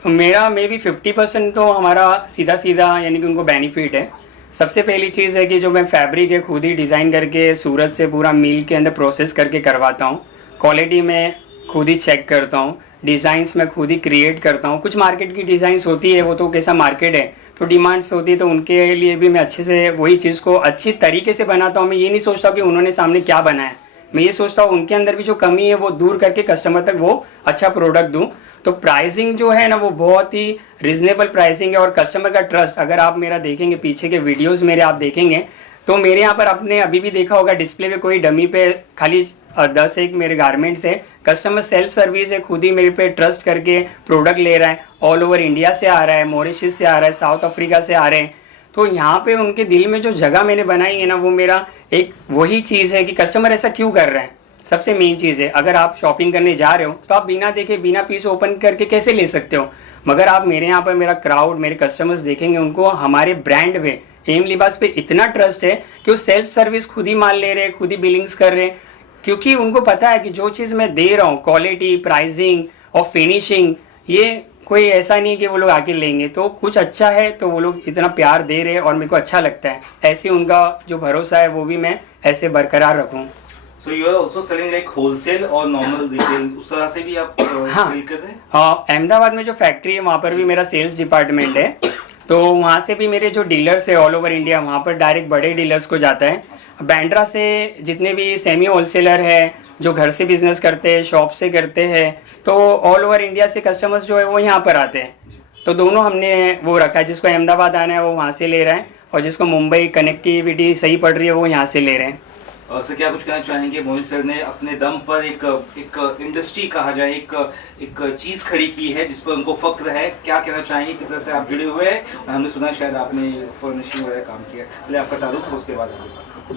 मेरा मे बी 50% तो हमारा सीधा यानी कि उनको बेनिफिट है। सबसे पहली चीज़ है कि जो मैं फैब्रिक है खुद ही डिज़ाइन करके सूरत से पूरा मिल के अंदर प्रोसेस करके करवाता हूँ। क्वालिटी में खुद ही चेक करता हूँ, डिज़ाइंस मैं खुद ही क्रिएट करता हूँ। कुछ मार्केट की डिज़ाइंस होती है, वो तो कैसा मार्केट है तो डिमांड्स होती है, तो उनके लिए भी मैं अच्छे से वही चीज़ को अच्छी तरीके से बनाता हूँ। मैं ये नहीं सोचता कि उन्होंने सामने क्या बनाया, मैं ये सोचता हूँ उनके अंदर भी जो कमी है वो दूर करके कस्टमर तक वो अच्छा प्रोडक्ट दूँ। तो प्राइसिंग जो है ना वो बहुत ही रिजनेबल प्राइसिंग है और कस्टमर का ट्रस्ट, अगर आप मेरा देखेंगे पीछे के वीडियोस मेरे आप देखेंगे तो मेरे यहाँ पर आपने अभी भी देखा होगा डिस्प्ले पे कोई डमी पे खाली 10 एक मेरे गारमेंट्स है। कस्टमर सेल्फ सर्विस है, खुद ही मेरे पे ट्रस्ट करके प्रोडक्ट ले रहा है। ऑल ओवर इंडिया से आ रहा है, मॉरिशस से आ रहा है, साउथ अफ्रीका से आ रहे हैं। तो यहाँ पे उनके दिल में जो जगह मैंने बनाई है ना वो मेरा एक वही चीज़ है कि कस्टमर ऐसा क्यों कर रहे हैं। सबसे मेन चीज़ है, अगर आप शॉपिंग करने जा रहे हो तो आप बिना देखे बिना पीस ओपन करके कैसे ले सकते हो, मगर आप मेरे यहाँ पर मेरा क्राउड मेरे कस्टमर्स देखेंगे उनको हमारे ब्रांड पे एम लिबास पे इतना ट्रस्ट है कि वो सेल्फ सर्विस खुद ही माल ले रहे हैं, खुद ही बिलिंग्स कर रहे हैं, क्योंकि उनको पता है कि जो चीज़ मैं दे रहा हूँ, क्वालिटी, प्राइसिंग और फिनिशिंग, ये कोई ऐसा नहीं है कि वो लोग आके लेंगे। तो कुछ अच्छा है तो वो लोग इतना प्यार दे रहे हैं और मेरे को अच्छा लगता है। ऐसे उनका जो भरोसा है वो भी मैं ऐसे बरकरार रखूँ। So you are also selling like wholesale और normal retail, उस तरह से भी आप हाँ, सेल कर रहे हैं? अहमदाबाद में जो फैक्ट्री है वहाँ पर भी मेरा सेल्स डिपार्टमेंट है, तो वहाँ से भी मेरे जो डीलर्स है ऑल ओवर इंडिया, वहाँ पर डायरेक्ट बड़े डीलर्स को जाता है। बैंड्रा से जितने भी सेमी होलसेलर है जो घर से बिजनेस करते हैं, शॉप से करते हैं, तो ऑल ओवर इंडिया से कस्टमर्स जो है वो यहाँ पर आते हैं। तो दोनों हमने वो रखा है, जिसको अहमदाबाद आना है वो वहाँ से ले रहा है और जिसको मुंबई कनेक्टिविटी सही पड़ रही है वो यहाँ से ले रहे हैं। सर क्या कुछ कहना चाहेंगे, मोहित सर ने अपने दम पर एक इंडस्ट्री कहा जाए, एक चीज खड़ी की है जिस पर उनको फक्र है, क्या कहना चाहेंगे, किस तरह से आप जुड़े हुए हैं? और हमने सुना शायद आपने फर्निशिंग वगैरह काम किया, पहले आपका तारुफ हो उसके बाद।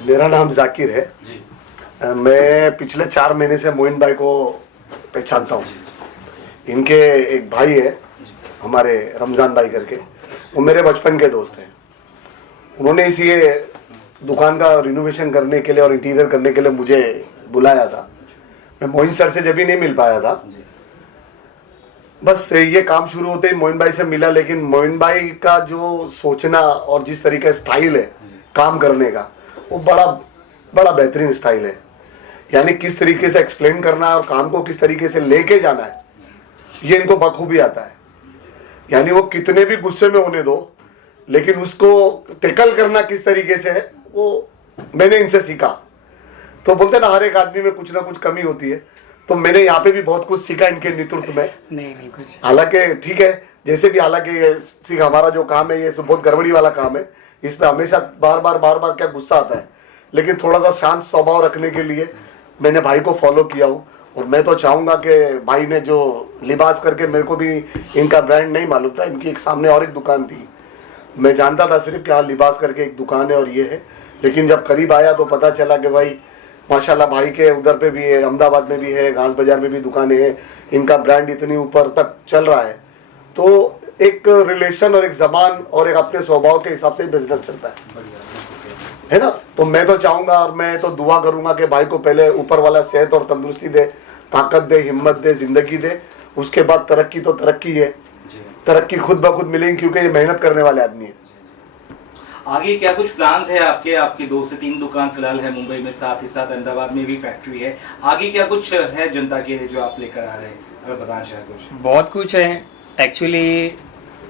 मेरा नाम जाकिर है। मैं पिछले 4 महीने से मोइन भाई को पहचानता हूँ। इनके एक भाई है हमारे रमजान भाई करके, वो मेरे बचपन के दोस्त हैं। उन्होंने इसी दुकान का रिनोवेशन करने के लिए और इंटीरियर करने के लिए मुझे बुलाया था। मैं मोइन सर से जब भी नहीं मिल पाया था, बस ये काम शुरू होते ही मोइन भाई से मिला। लेकिन मोइन भाई का जो सोचना और जिस तरीके स्टाइल है काम करने का, वो बड़ा बेहतरीन स्टाइल है। यानी किस तरीके से एक्सप्लेन करना है और काम को किस तरीके से लेके जाना है, ये इनको बखूबी आता है। यानी वो कितने भी गुस्से में होने दो, लेकिन उसको टेकल करना किस तरीके से है वो मैंने इनसे सीखा। तो बोलते ना हर एक आदमी में कुछ ना कुछ कमी होती है, तो मैंने यहाँ पे भी बहुत कुछ सीखा इनके नेतृत्व में। नहीं कुछ, हालांकि ठीक है, जैसे भी, हालांकि हमारा जो काम है ये बहुत गड़बड़ी वाला काम है, इसमें हमेशा बार बार क्या गुस्सा आता है। लेकिन थोड़ा सा शांत स्वभाव रखने के लिए मैंने भाई को फॉलो किया हूँ। और मैं तो चाहूँगा कि भाई ने जो लिबास करके, मेरे को भी इनका ब्रांड नहीं मालूम था, इनकी एक सामने और एक दुकान थी, मैं जानता था सिर्फ कि हाँ लिबास करके एक दुकान है और ये है। लेकिन जब करीब आया तो पता चला कि भाई माशाल्लाह भाई के उधर पे भी है, अहमदाबाद में भी है, घास बाजार में भी दुकानें हैं, इनका ब्रांड इतनी ऊपर तक चल रहा है। तो एक रिलेशन और एक जबान और एक अपने स्वभाव के हिसाब से बिजनेस चलता है ना। तो मैं तो चाहूँगा और मैं तो दुआ करूँगा कि भाई को पहले ऊपर वाला सेहत और तंदुरुस्ती दे, ताकत दे, हिम्मत दे, जिंदगी दे। उसके बाद तरक्की तो तरक्की है, तरक्की खुद ब खुद मिलेगी, क्योंकि ये मेहनत करने वाले आदमी है। आगे क्या कुछ प्लान्स है आपके 2 से 3 दुकान फिलहाल है मुंबई में, साथ ही साथ अहमदाबाद में भी फैक्ट्री है, आगे क्या कुछ है जनता के लिए जो आप लेकर आ रहे हैं, अगर बताना चाहें कुछ? बहुत कुछ है एक्चुअली।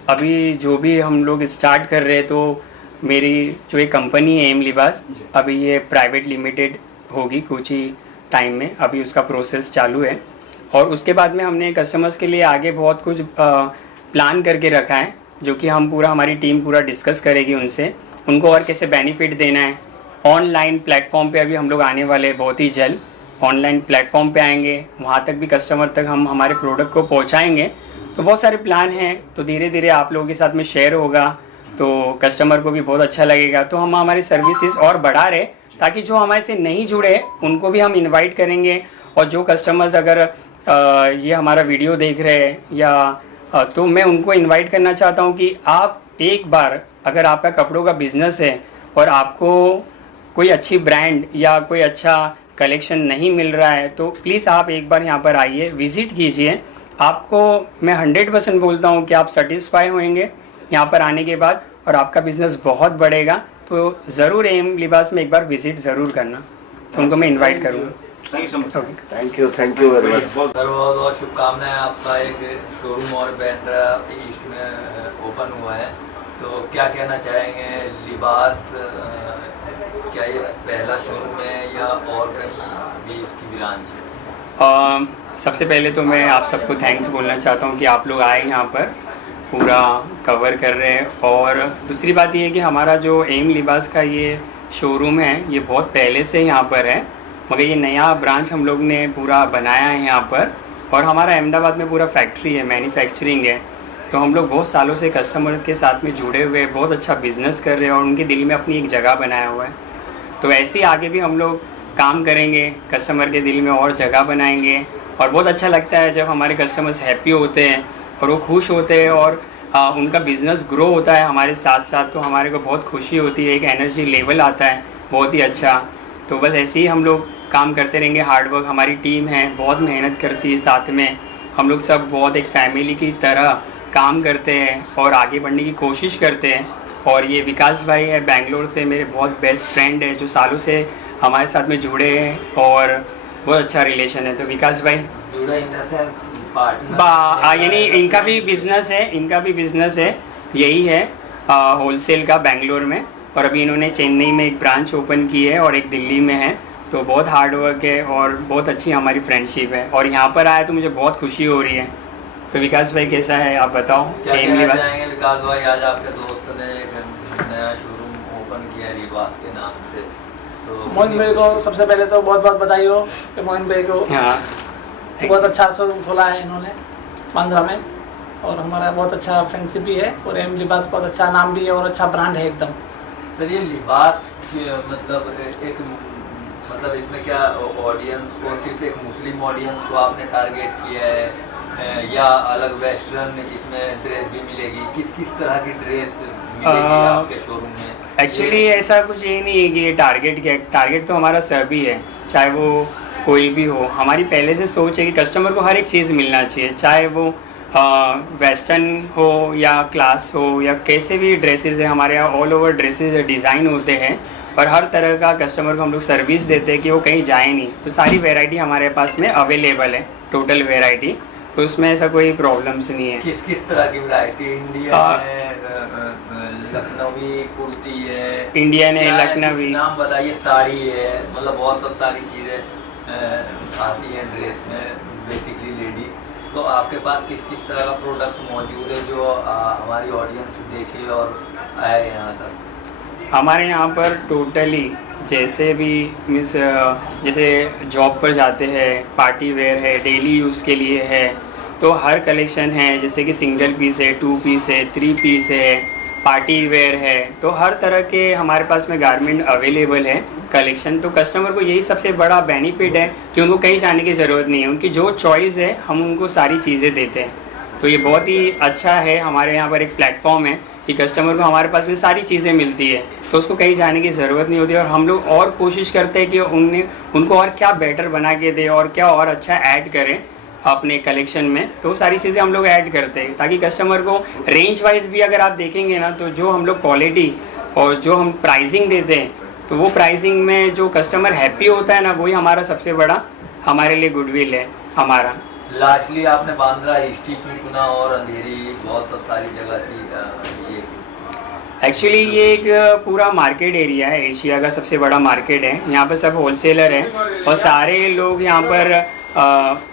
अभी जो भी हम लोग स्टार्ट कर रहे हैं, तो मेरी जो एक कंपनी है एम लिबास, अभी ये प्राइवेट लिमिटेड होगी कुछ ही टाइम में, अभी उसका प्रोसेस चालू है। और उसके बाद में हमने कस्टमर्स के लिए आगे बहुत कुछ प्लान करके रखा है, जो कि हम हमारी टीम पूरा डिस्कस करेगी उनसे, उनको और कैसे बेनिफिट देना है। ऑनलाइन प्लेटफॉर्म पे अभी हम लोग आने वाले हैं बहुत ही जल्द, ऑनलाइन प्लेटफॉर्म पे आएंगे, वहाँ तक भी कस्टमर तक हम हमारे प्रोडक्ट को पहुँचाएंगे। तो बहुत सारे प्लान हैं, तो धीरे धीरे आप लोगों के साथ में शेयर होगा, तो कस्टमर को भी बहुत अच्छा लगेगा। तो हम हमारी सर्विसेज और बढ़ा रहे, ताकि जो हमारे से नहीं जुड़े उनको भी हम इन्वाइट करेंगे। और जो कस्टमर्स अगर ये हमारा वीडियो देख रहे हैं या तो मैं उनको इनवाइट करना चाहता हूँ कि आप एक बार, अगर आपका कपड़ों का बिजनेस है और आपको कोई अच्छी ब्रांड या कोई अच्छा कलेक्शन नहीं मिल रहा है, तो प्लीज़ आप एक बार यहाँ पर आइए, विज़िट कीजिए। आपको मैं 100% बोलता हूँ कि आप सेटिस्फाई होंगे यहाँ पर आने के बाद, और आपका बिजनेस बहुत बढ़ेगा। तो ज़रूर एम लिबास में एक बार विज़िट ज़रूर करना, तो उनको मैं इन्वाइट करूँगा। Thank you very much. बहुत बहुत शुभकामनाएं। आपका एक शोरूम और बैंड्रा ईस्ट में ओपन हुआ है, तो क्या कहना चाहेंगे? लिबास क्या ये पहला शोरूम है या और कहीं भी इसकी ब्रांच है? सबसे पहले तो मैं आप सबको थैंक्स बोलना चाहता हूँ कि आप लोग आए यहाँ पर, पूरा कवर कर रहे हैं। और दूसरी बात ये है कि हमारा जो एम लिबास का ये शोरूम है, ये बहुत पहले से यहाँ पर है, मगर ये नया ब्रांच हम लोग ने पूरा बनाया है यहाँ पर। और हमारा अहमदाबाद में पूरा फैक्ट्री है, मैन्युफैक्चरिंग है, तो हम लोग बहुत सालों से कस्टमर के साथ में जुड़े हुए, बहुत अच्छा बिजनेस कर रहे हैं और उनके दिल में अपनी एक जगह बनाया हुआ है। तो ऐसे ही आगे भी हम लोग काम करेंगे, कस्टमर के दिल में और जगह बनाएंगे। और बहुत अच्छा लगता है जब हमारे कस्टमर्स हैप्पी होते हैं और वो खुश होते हैं और उनका बिजनेस ग्रो होता है हमारे साथ साथ, तो हमारे को बहुत खुशी होती है, एक एनर्जी लेवल आता है बहुत ही अच्छा। तो बस ऐसे ही हम लोग काम करते रहेंगे, हार्डवर्क हमारी टीम है, बहुत मेहनत करती है, साथ में हम लोग सब बहुत एक फैमिली की तरह काम करते हैं और आगे बढ़ने की कोशिश करते हैं। और ये विकास भाई है बेंगलोर से, मेरे बहुत बेस्ट फ्रेंड है जो सालों से हमारे साथ में जुड़े हैं और बहुत अच्छा रिलेशन है। तो विकास भाई जुड़े इन द सेंस पार्टनर, यानी इनका भी बिजनेस है यही है होलसेल का बेंगलोर में, और अभी इन्होंने चेन्नई में एक ब्रांच ओपन की है और एक दिल्ली में है। तो बहुत हार्ड वर्क है और बहुत अच्छी हमारी फ्रेंडशिप है, और यहाँ पर आया तो मुझे बहुत खुशी हो रही है। तो विकास भाई कैसा है आप बताओ। क्या कहना चाहेंगे विकास भाई, आज आपके दोस्त ने एक नया शोरूम ओपन किया है लिबास के नाम से, तो मोइन भाई को सबसे पहले तो बहुत बहुत बधाई हो कि मोइन भाई को बहुत अच्छा शोरूम खोला है इन्होंने बांद्रा में, और हमारा बहुत अच्छा फ्रेंडशिप भी है, और एम लिबास बहुत अच्छा नाम भी है और अच्छा ब्रांड है एकदम। सर ये लिबास मतलब एक मतलब इसमें क्या ऑडियंस को, सिर्फ एक मुस्लिम ऑडियंस को आपने टारगेट किया है या अलग वेस्टर्न इसमें ड्रेस भी मिलेगी? किस तरह की ड्रेस मिलेगी आपके शोरूम में? एक्चुअली ऐसा कुछ ये नहीं है कि ये टारगेट तो हमारा सभी है, चाहे वो कोई भी हो। हमारी पहले से सोच है कि कस्टमर को हर एक चीज़ मिलना चाहिए, चाहे वो वेस्टर्न हो या क्लास हो या कैसे भी ड्रेसेस है। हमारे यहाँ ऑल ओवर ड्रेसेस डिज़ाइन होते हैं और हर तरह का कस्टमर को हम लोग सर्विस देते हैं कि वो कहीं जाए नहीं। तो सारी वैरायटी हमारे पास में अवेलेबल है, टोटल वैरायटी, तो उसमें ऐसा कोई प्रॉब्लम्स नहीं है। किस तरह की वैरायटी? इंडियन है, लखनवी कुर्ती है, इंडियन है, लखनवी, नाम बताइए, साड़ी है, मतलब बहुत सब सारी चीज़ें आती हैं ड्रेस में बेसिकली लेडीज। तो आपके पास किस तरह का प्रोडक्ट मौजूद है जो हमारी ऑडियंस देखे और आए यहाँ तक? हमारे यहाँ पर टोटली जैसे भी मीन्स जैसे जॉब पर जाते हैं, पार्टी वेयर है, डेली यूज़ के लिए है, तो हर कलेक्शन है। जैसे कि सिंगल पीस है, 2 पीस है, 3 पीस है, पार्टी वेयर है, तो हर तरह के हमारे पास में गारमेंट अवेलेबल है कलेक्शन। तो कस्टमर को यही सबसे बड़ा बेनिफिट है कि उनको कहीं जाने की ज़रूरत नहीं है, उनकी जो चॉइस है हम उनको सारी चीज़ें देते हैं। तो ये बहुत ही अच्छा है, हमारे यहाँ पर एक प्लेटफॉर्म है कि कस्टमर को हमारे पास में सारी चीज़ें मिलती है, तो उसको कहीं जाने की ज़रूरत नहीं होती। और हम लोग और कोशिश करते हैं कि उनको और क्या बेटर बना के दे और क्या और अच्छा ऐड करें अपने कलेक्शन में। तो सारी चीज़ें हम लोग ऐड करते हैं ताकि कस्टमर को रेंज वाइज भी अगर आप देखेंगे ना, तो जो हम लोग क्वालिटी और जो हम प्राइसिंग देते हैं, तो वो प्राइसिंग में जो कस्टमर हैप्पी होता है ना, वही हमारा सबसे बड़ा हमारे लिए गुडविल है हमारा। लास्टली आपने बांद्रा ईस्ट क्यों चुना और अंधेरी बहुत सब सारी जगह थी ये? एक्चुअली ये एक पूरा मार्केट एरिया है, एशिया का सबसे बड़ा मार्केट है। यहाँ पर सब होलसेलर हैं और सारे लोग यहाँ पर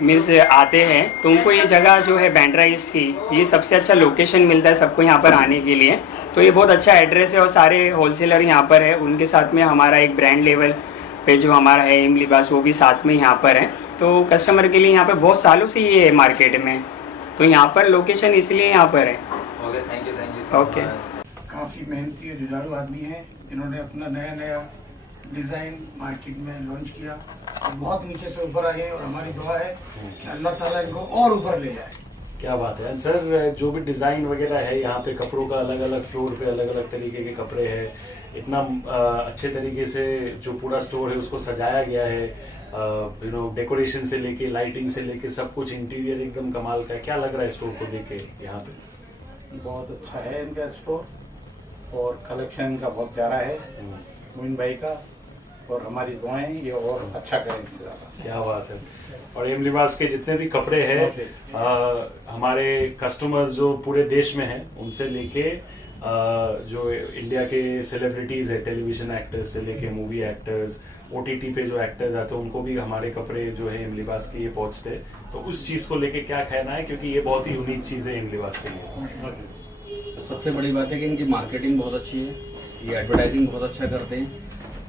मीन्स आते हैं, तो उनको ये जगह जो है बांद्रा ईस्ट की, ये सबसे अच्छा लोकेशन मिलता है सबको यहाँ पर आने के लिए। तो ये बहुत अच्छा एड्रेस है और सारे होलसेलर यहाँ पर है। उनके साथ में हमारा एक ब्रांड लेवल पे जो हमारा है एम लिबास, वो भी साथ में यहाँ पर है। तो कस्टमर के लिए यहाँ पे बहुत सालों से ये है मार्केट में, तो यहाँ पर लोकेशन इसलिए यहाँ पर है। Okay, thank you. ओके। काफ़ी मेहनती और जुझारू आदमी है, इन्होंने अपना नया डिज़ाइन मार्केट में लॉन्च किया और बहुत नीचे से ऊपर आए हैं, और हमारी दुआ है कि अल्लाह ताला इनको और ऊपर ले जाए। क्या बात है सर, जो भी डिजाइन वगैरह है यहाँ पे, कपड़ों का अलग अलग फ्लोर पे अलग अलग तरीके के कपड़े हैं, इतना अच्छे तरीके से जो पूरा स्टोर है उसको सजाया गया है, डेकोरेशन से लेके लाइटिंग से लेके सब कुछ, इंटीरियर एकदम कमाल का है। क्या लग रहा है स्टोर को देख के यहाँ पे? बहुत अच्छा है इनका स्टोर और कलेक्शन इनका बहुत प्यारा है मोइन भाई का, और हमारी दुआएं ये और अच्छा करें इससे ज्यादा। क्या बात है। और एम लिबास के जितने भी कपड़े हैं, हमारे कस्टमर्स जो पूरे देश में हैं, उनसे लेके जो इंडिया के सेलिब्रिटीज है, टेलीविजन एक्टर्स से लेके मूवी एक्टर्स, ओटीटी पे जो एक्टर्स आते हैं, उनको भी हमारे कपड़े जो है एम लिबास के ये पहुंचते हैं। तो उस चीज को लेके क्या कहना है, क्योंकि ये बहुत ही यूनिक चीज है एम लिबास के लिए। सबसे बड़ी बात है कि इनकी मार्केटिंग बहुत अच्छी है, ये एडवर्टाइजिंग बहुत अच्छा करते हैं,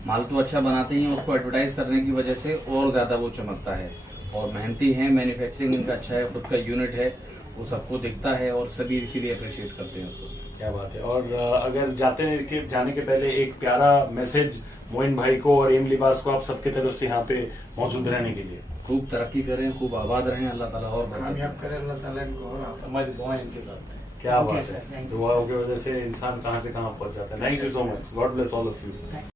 माल तो अच्छा बनाते ही हैं, उसको एडवर्टाइज करने की वजह से और ज्यादा वो चमकता है। और मेहनती है, मैन्युफैक्चरिंग इनका अच्छा है, खुद का यूनिट है, वो सबको दिखता है और सभी इसीलिए अप्रिशिएट करते हैं उसको। क्या बात है। और अगर जाने के पहले एक प्यारा मैसेज मोइन भाई को और एम लिबास को आप सबके तरफ से यहाँ पे मौजूद रहने के लिए। खूब तरक्की करें, खूब आबाद रहें, अल्लाह ताला और कामयाब करें अल्लाह ताला इनको, और हमारी दुआएं इनके साथ हैं। क्या बात है, दुआओं की वजह से इंसान कहाँ से कहाँ पहुंच जाता है। Thank you so much, God bless all of you.